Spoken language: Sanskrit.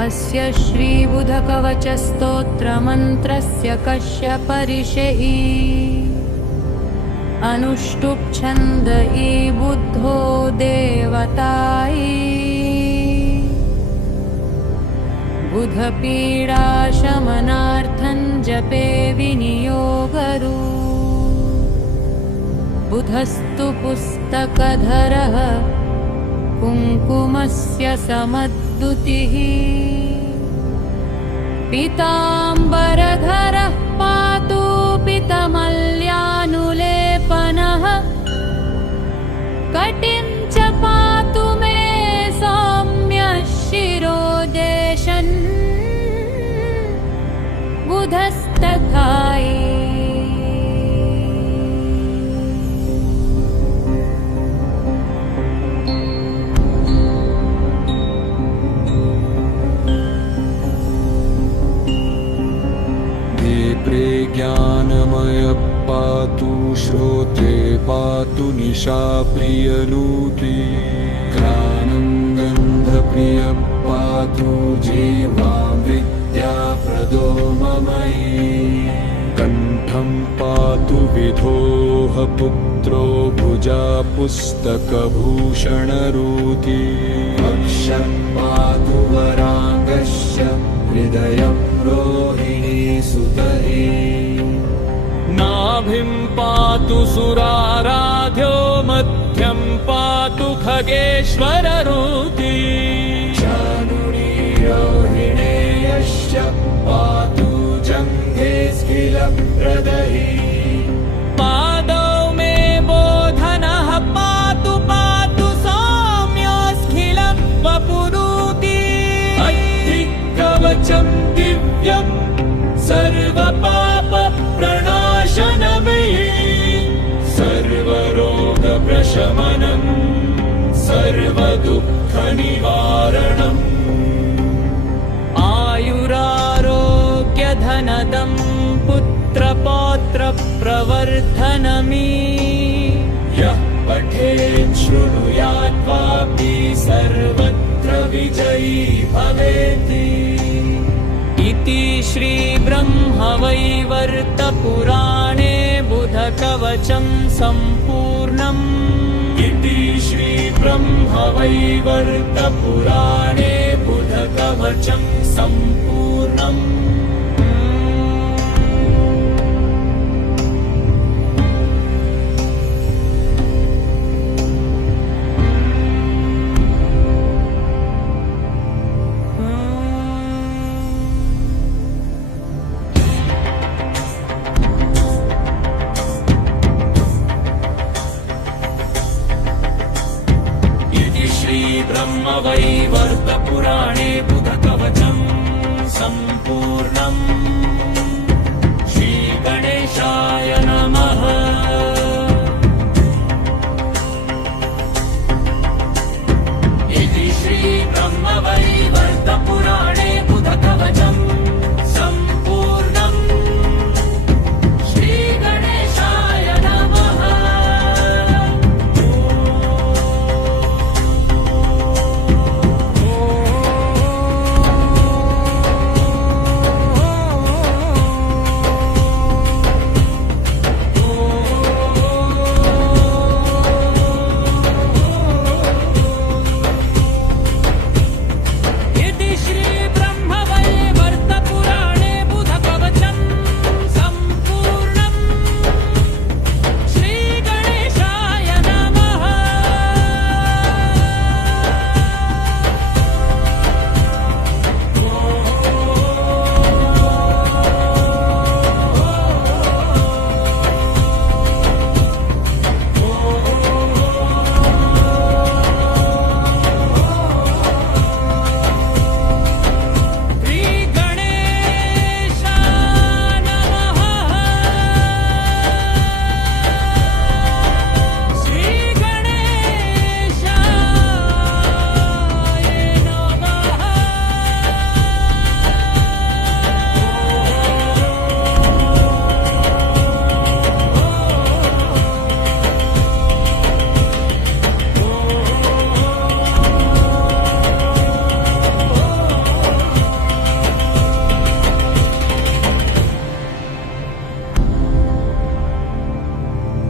अस्य श्रीबुधकवचस्तोत्रमन्त्रस्य कश्यपऋषिः अनुष्टुप् छन्द बुद्धो देवतायै बुधपीडाशमनार्थं जपे विनियोगरू बुधस्तु पुस्तकधरः कुङ्कुमस्य समद्दुतिः पीताम्बरधरः पातु पीतमल्यानुलेपनः कटिं च पातु मे सौम्य शिरोदेशन् बुधस्तथायै ज्ञानमय पातु श्रोत्रे पातु निशाप्रियलूकी घ्राणं गन्धप्रिय पातु जीवां विद्याप्रदो ममयि कण्ठं पातु विधोः पुत्रो भुजा पुस्तकभूषणरूती वक्षः पातु वराङ्गस्य हृदयं रोहिणी सुतहि नाभिं पातु सुराराध्यो मध्यं पातु खगेश्वररूती चानुरी रोहिणेयश्च पातु जङ्घे स्किलप्रदहि पादौ मे बोधनः पातु पातु सौम्योऽस्खिलं वपुरूती कवचं दिव्यं सर्वपापप्रणाशनमयी सर्वरोगप्रशमनं सर्वदुःखनिवारणम् आयुरारोग्यधनदं पुत्रपौत्रप्रवर्धनमी यः पठेत् शृणुयाद्वापि सर्वत्र विजयी भवेति इति श्रीब्रह्मवैवर्तपुराणे बुधकवचं सम्पूर्णम् इति श्रीब्रह्मवैवर्तपुराणे बुधकवचं सम्पूर्णम् ब्रह्मवैवर्तपुराणे बुधकवचं सम्पूर्णम्।